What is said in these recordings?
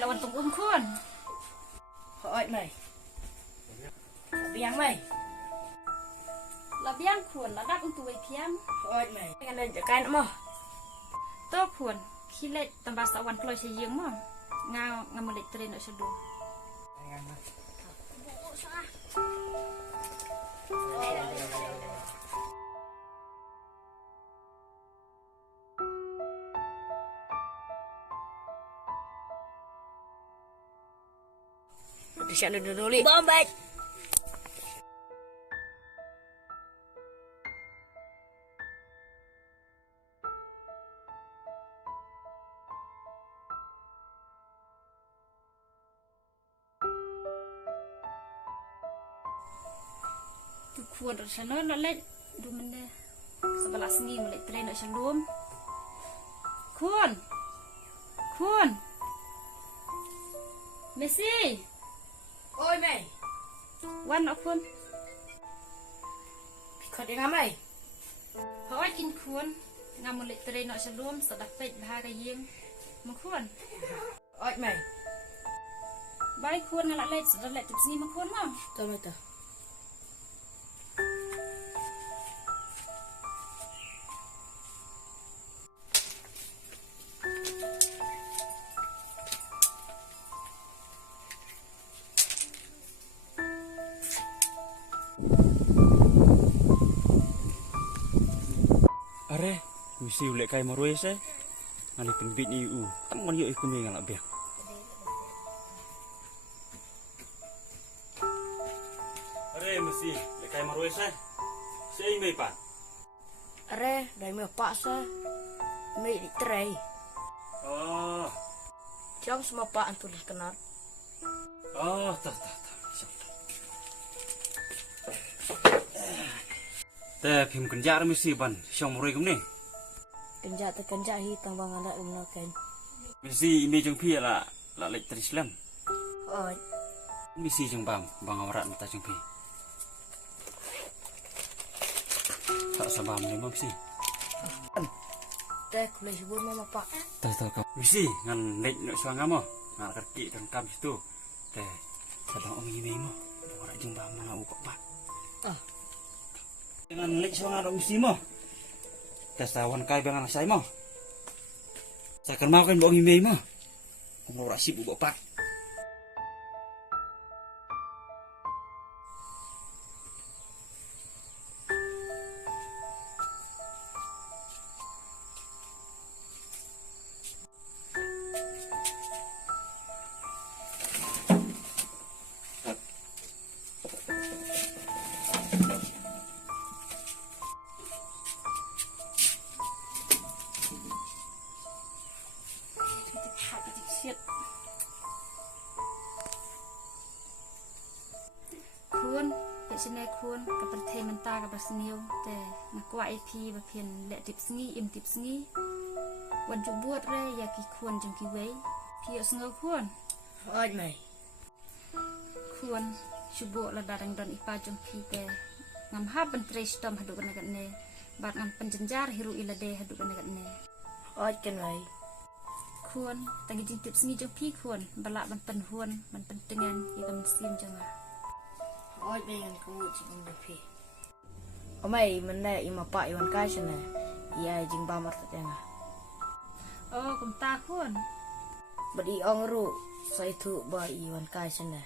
lawan tung kun. Hỏi mày. Biang mày. La biang kun la dak untuk piam. Hỏi mày. Cái nàyจะcái nữa mà. To kun kilet tambah sawan kloy sejeng mo. Ngamulit tren nak sedu. Di sana dulu li. Bombay. Tu kuat sana nak let du mana. Sebelah sini mulit tren nak selum. Kun. Kun. Messi. Ôi mày. Wan nak kun. Kau dengar mày. Hỏi kin kun. Ngamulit tren nak selum sedah pet bahagia yeng. Mengkun. Hỏi mày. Baik kun nak let sedah let tips ni mengkun mo. Tao mày tao. Are, mesti ulek kai maroi se. Ngali penbit ni u. Tam ngali ik me ngalak biang. Are, mesti ulek kai maroi se. Sei me pan. Are, dari mày pak sa. Mày di tray. Oh. Jangan semua pak antul kenal. Oh, tah. Teh phim kerja mesti ban. Siang maroi kum ni. Kenjat hitam bang anak umlakan. Mesti ini jeng pi la lek Islam. Oi. Mesti jeng bang awrat minta jeng pi. Tak sabam ni mesti. Teh kuliah sebut mama pak. Tah kau. Mesti ngan lek nak suang mo. Ngan kerki dan kam situ. Teh sadang om ini mo. Ora jeng bang mana u kok pak. Ah. Dengan lek suang ada mesti mo. Kastawan kai bengan sai mo. Sa kan mau kan bo himei mo. Ora sip bu pak. Kun, sini kun ke perteh mentah ke berseniu teh ngakwa IP berpian lek tips ni im tips ni wan buat re ya ki kun jeng ki wei pio sengau kun Hỏi mày. kun cubo la darang don ipa jeng pi teh ngam ha bentre stom hadu nagat ne bat ngam penjenjar hiru ilade hadu nagat ne Hỏi kan mày. kun tangi jeng tips ni jeng pi kun balak ban pen huan ban pentingan ya kam sim jeng Hỏi mày kan kamu cakap berpi. Oh mày, mana ima pak iwan kai sana. Iya jing bamar tatengah. oh kum ta kun Beri ong ru. Saya tu ba iwan kai sana.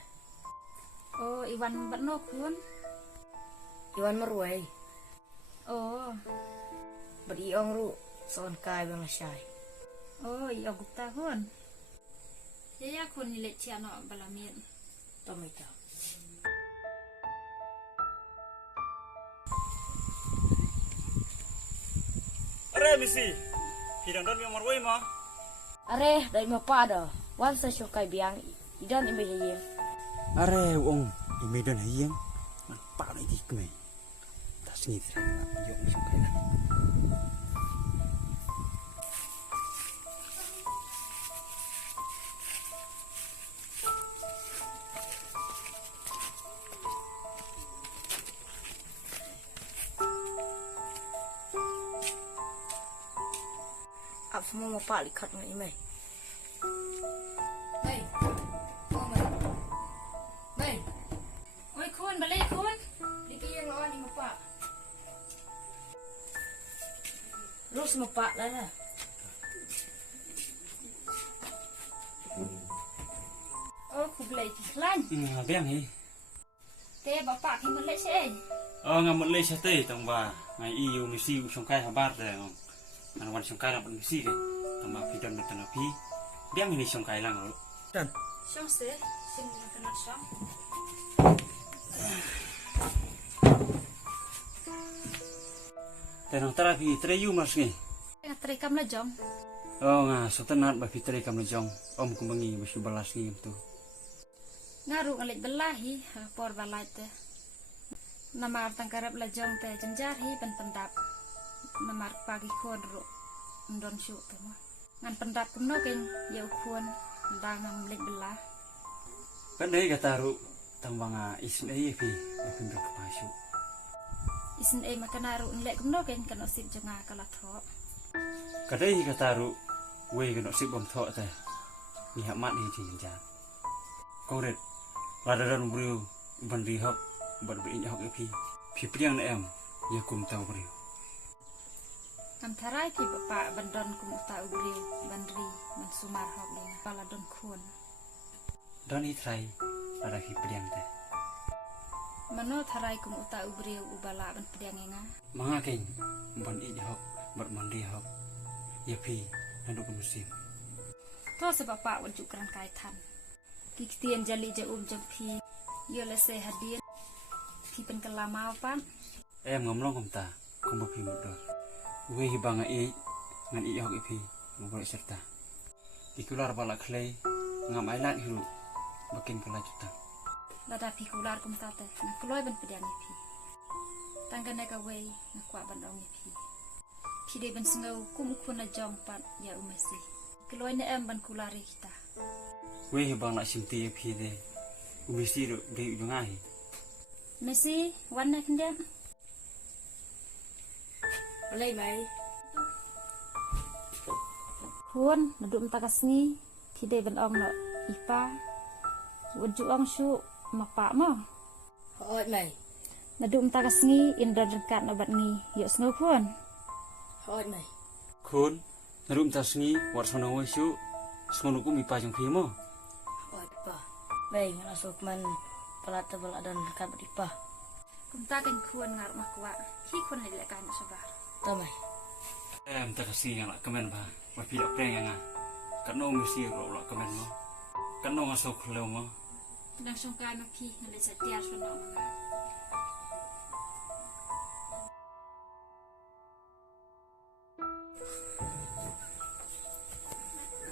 oh iwan bat no kun Iwan meruai. oh Beri ong ru. Soan kai bang syai. oh iya gupta kun ya kun ni lek ciano balamien Tomai tau. Are mesti. Hidang don memang maroi mo. Are, dari ma pak dah. Wan sa shokai biang. Idan imbe hiye. Are ong imedan hayang. Nampak ni kemai. Tak sini terang. Yok sukai lah. Apa semua ma pak likat ngai imbe. Hey. terus mepak lah. Oh, ku beli iklan. Biang hi. Te bapak ki melek sih. Ngamut lei sa te tong ba ngai iu misi song kai habar de ngong. An wan song kai na misi de. Tong ba pi don tan pi. Biang ini song kai lang lo. Dan. Song se, sing kena song. Tenang tara pi treyu mas ngi. Ngatri kam la jong. Nga so tenat ba pi tre kam lo jong. Om kumbangi bisu balas ngi tu. Ngaru ngalik belahi por balai te. Namar tangkarap la jong te jenjar hi pen pendap. Namar pagi khon ro ndon shu te mo. Ngan pendap kumno ken yau khon ndang ngalik belah. Kan dei kata ru tang banga isn ei pi pin ro pasu. Isin makanaru nlek kumno ken kan osip jonga kala tho. Kadai kata ru we kan osip bom tho te. Ni hamat ni jenjar. Kongret ladaran beriu ban rihok ban beri hok pi priang em ya kum tau beriu Am tharai pi bapak bandon kum ta ubri bandri man sumar hok lina pala don khon. Don i trai ada pi priang te Mano tharai kum ta ubri ubala ban priang nga. Manga ken ban i hok ban mandi hok ya pi nanduk musim. To se bapak wan cukran kai than. Kiktian jali ja jam pi yo le se hadir pi pen kelamau pan Em ngomlong kom ta kum pi mudor we hi banga i ngan i hok pi ngobol serta ikular bala klei ngam ailat hiru bakin kala juta lada pi kular kum ta te na kloi ban pediang pi tangga na ka we na kwa ban dong pi pi de ban sngau kum khuna jong pat ya umesi kloi na em ban kulari kita we hi bang nak simti pi de umisi ro de jungai Messi wan na kendian Boleh mai. Huan nadum takasngi kide ban ong no ipa waju ong shu mapa mo Oi mai. nadum takasngi indra dekat no bat ngi yo sngo huan Oi mai. Kun narum tasngi war sono we su sono ku mi pa jong pi mo Oi pa. Mai ngana sok man pelat tebal dan dekat beripa. kumta kan kuan ngar makwa hi kun le kan sabar Tamai. em ta kasi yang nak kemen ba ba pi dak preng yang kan no misi ro lo kemen mo kan no ngasok lo mo nang song kai ma pi ngale sa tiar so no ma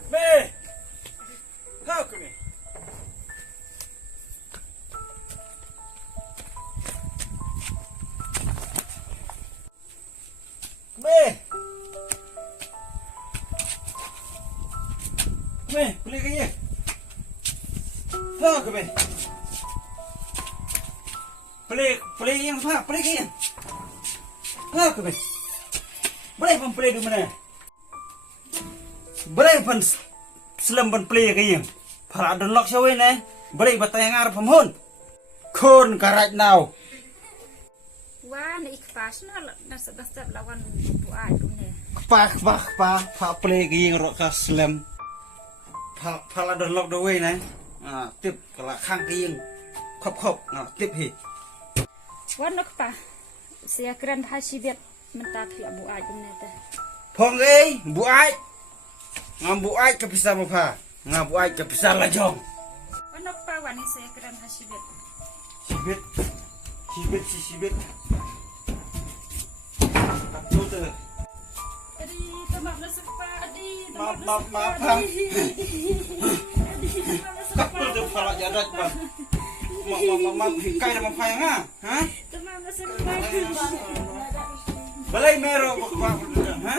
me how come me beli kaya ha ke be beli yang ha beli kaya ha ke be beli pun beli di mana beli pun selam pun beli kaya para don lock sawe ne beli batang ngar pemhon kon karat now wa na ikpas na sa basta lawan bu ai kum ne pa beli kaya ro ka selam pala don lock the way này tiếp là khang kiêng khop tiếp hi wan nok pa sia kran ha si bet menta thi bu ai kum ne te phong ấy bu ai ngam bu ai ke bisa mo pa ngam bu ai ke bisa la jong wan nok pa wan ni sia kran ha si bet sibet tu tu adi tamak na sepa adi maaf pam kapal tu pala jadat pa ma kai na mapaya nga ha tamak na sepa balai mero pa ha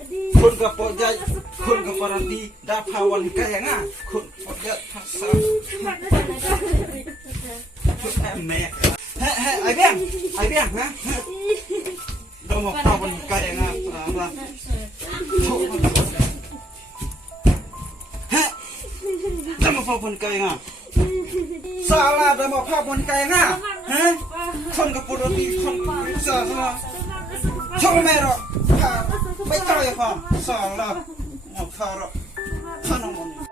adi kun ka pojai kun ka paranti da pawan kaya nga kun pojat pasal tamak na sepa me ai biang ha đâu mà pawan kaya nga pa đâu mà pawan kaya nga salah dah mau apa pun kaya ngah, heh? Kon kapur roti kon salah, cuma merok, baik tahu ya kon, salah, mau taruh, tanam